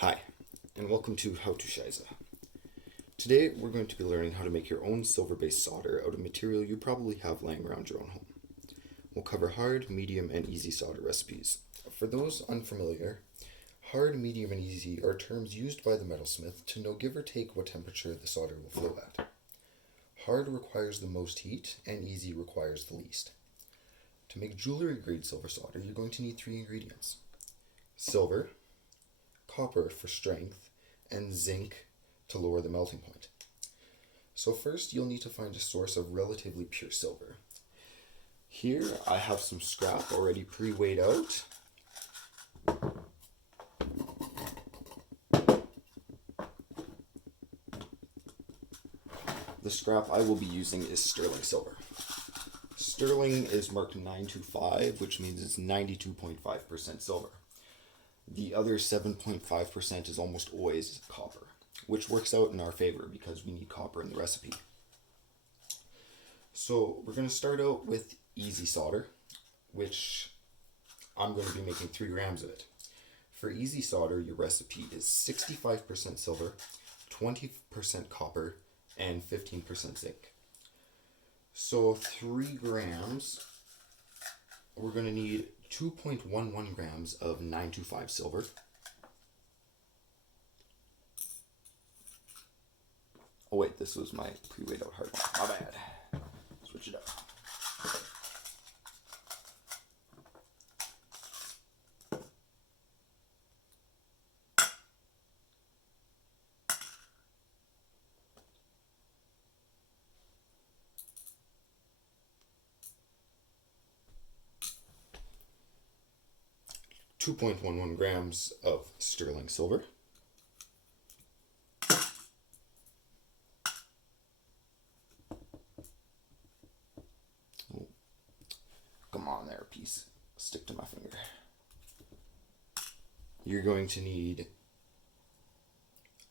Hi, and welcome to How to Shiza. Today we're going to be learning how to make your own silver-based solder out of material you probably have laying around your own home. We'll cover hard, medium, and easy solder recipes. For those unfamiliar, hard, medium, and easy are terms used by the metalsmith to know give or take what temperature the solder will flow at. Hard requires the most heat, and easy requires the least. To make jewelry-grade silver solder, you're going to need 3 ingredients: silver, copper for strength, and zinc to lower the melting point. So first you'll need to find a source of relatively pure silver. Here I have some scrap already pre-weighed out. The scrap I will be using is sterling silver. Sterling is marked 925, which means it's 92.5% silver. The other 7.5% is almost always copper, which works out in our favor because we need copper in the recipe. So we're going to start out with easy solder, which I'm going to be making 3 grams of it. For easy solder, your recipe is 65% silver, 20% copper, and 15% zinc. So 3 grams, we're going to need 2.11 grams of 925 silver, oh wait, this was my pre-weighed out hard one, my bad, switch it up. .11 grams of sterling silver, oh, come on there, piece, stick to my finger. You're going to need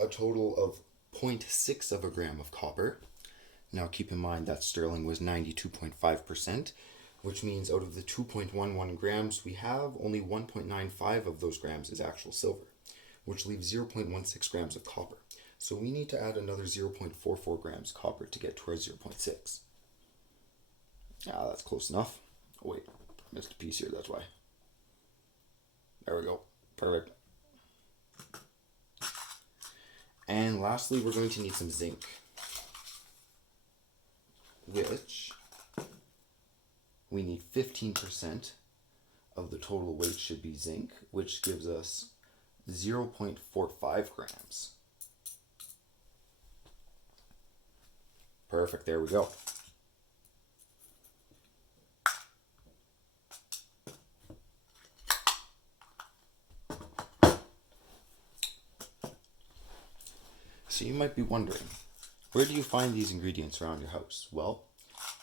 a total of 0.6 of a gram of copper. Now keep in mind that sterling was 92.5%, which means out of the 2.11 grams we have, only 1.95 of those grams is actual silver, which leaves 0.16 grams of copper. So we need to add another 0.44 grams copper to get to our 0.6. Ah, that's close enough. Oh wait, I missed a piece here, that's why. There we go, perfect. And lastly, we're going to need some zinc, which we need 15% of the total weight should be zinc, which gives us 0.45 grams. Perfect, there we go. So you might be wondering, where do you find these ingredients around your house? Well,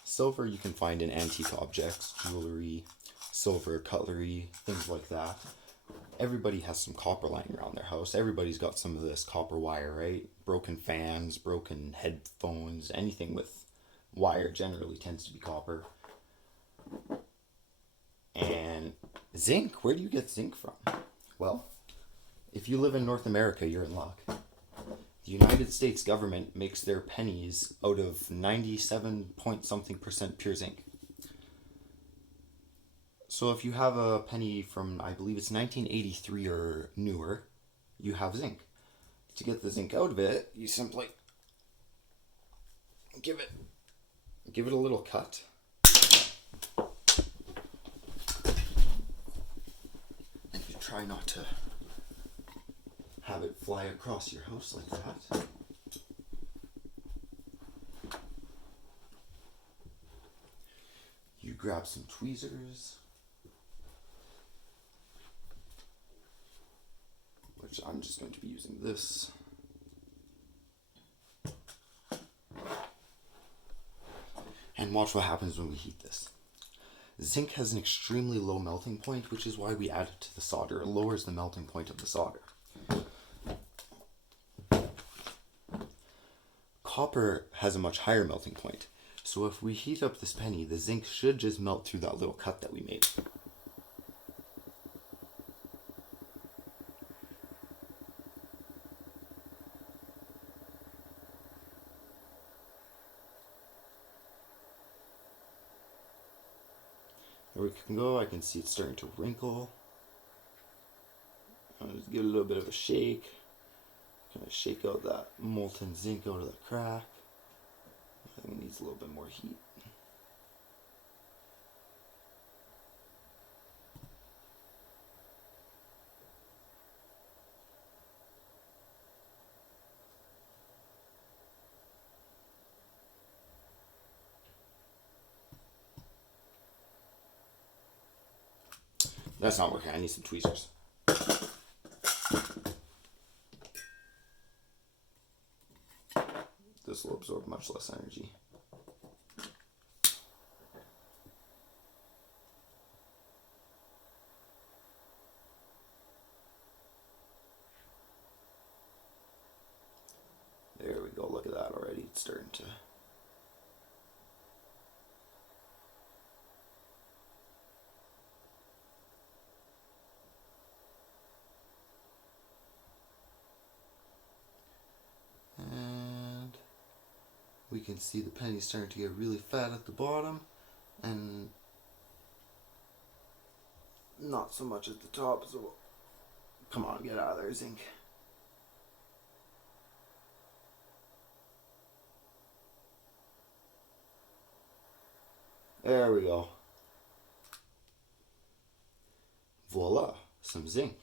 silver you can find in antique objects, jewelry, silver cutlery, things like that. Everybody has some copper lying around their house. Everybody's got some of this copper wire, right? Broken fans, broken headphones, anything with wire generally tends to be copper. And zinc, where do you get zinc from? Well, if you live in North America, you're in luck. The United States government makes their pennies out of 97 point something percent pure zinc. So if you have a penny from, I believe it's 1983 or newer, you have zinc. To get the zinc out of it, you simply give it a little cut. And you try not to have it fly across your house like that. You grab some tweezers, which I'm just going to be using this. And watch what happens when we heat this. Zinc has an extremely low melting point, which is why we add it to the solder. It lowers the melting point of the solder. Copper has a much higher melting point, so if we heat up this penny, the zinc should just melt through that little cut that we made. There we can go. I can see it's starting to wrinkle. I'll just give it a little bit of a shake. Kind of shake out that molten zinc out of the crack. I think it needs a little bit more heat. That's not working. I need some tweezers. This will absorb much less energy. There we go. Look at that already. It's starting to... And we can see the penny starting to get really fat at the bottom and not so much at the top. So come on, get out of there, zinc. There we go. Voila, some zinc.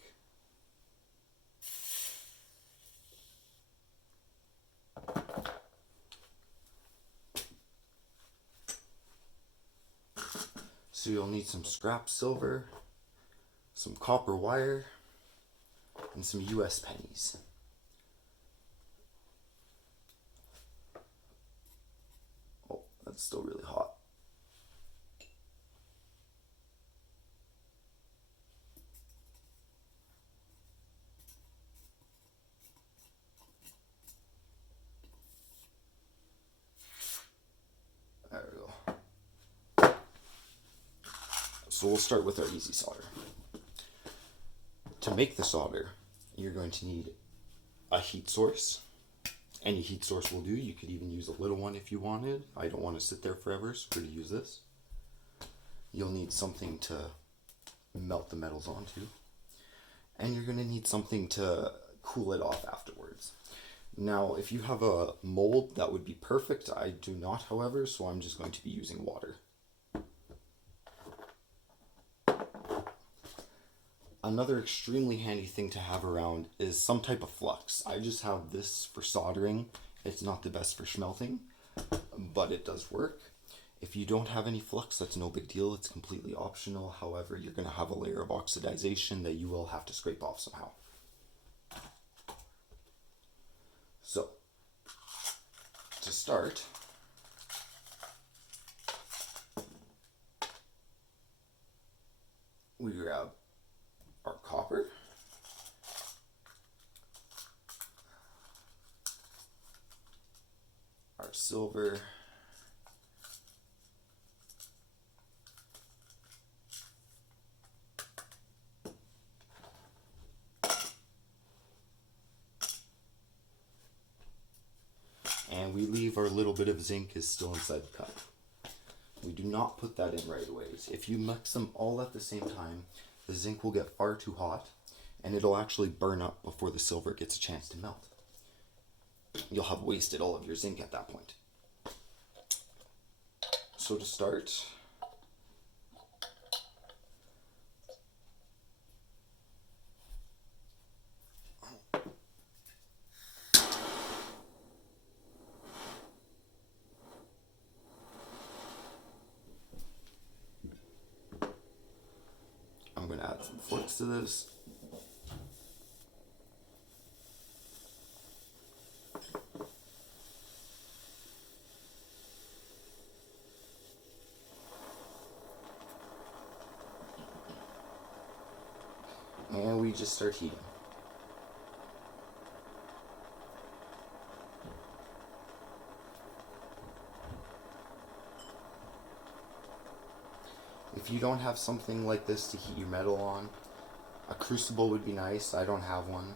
So you'll need some scrap silver, some copper wire, and some US pennies. Oh, that's still really hot. There we go. So we'll start with our easy solder. To make the solder, you're going to need a heat source. Any heat source will do. You could even use a little one if you wanted. I don't want to sit there forever, so we're going to use this. You'll need something to melt the metals onto. And you're going to need something to cool it off afterwards. Now, if you have a mold, that would be perfect. I do not, however, so I'm just going to be using water. Another extremely handy thing to have around is some type of flux. I just have this for soldering. It's not the best for smelting, but it does work. If you don't have any flux, that's no big deal. It's completely optional. However, you're going to have a layer of oxidization that you will have to scrape off somehow. So, to start, we grab our copper, our silver, and we leave our little bit of zinc is still inside the cup. We do not put that in right away. If you mix them all at the same time, the zinc will get far too hot and it'll actually burn up before the silver gets a chance to melt. You'll have wasted all of your zinc at that point. So to start, I'm going to add some flux to this. And we just start heating. If you don't have something like this to heat your metal on, a crucible would be nice. I don't have one.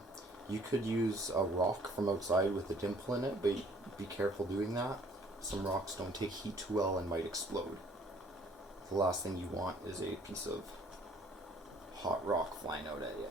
You could use a rock from outside with a dimple in it, but be careful doing that. Some rocks don't take heat too well and might explode. The last thing you want is a piece of hot rock flying out at you.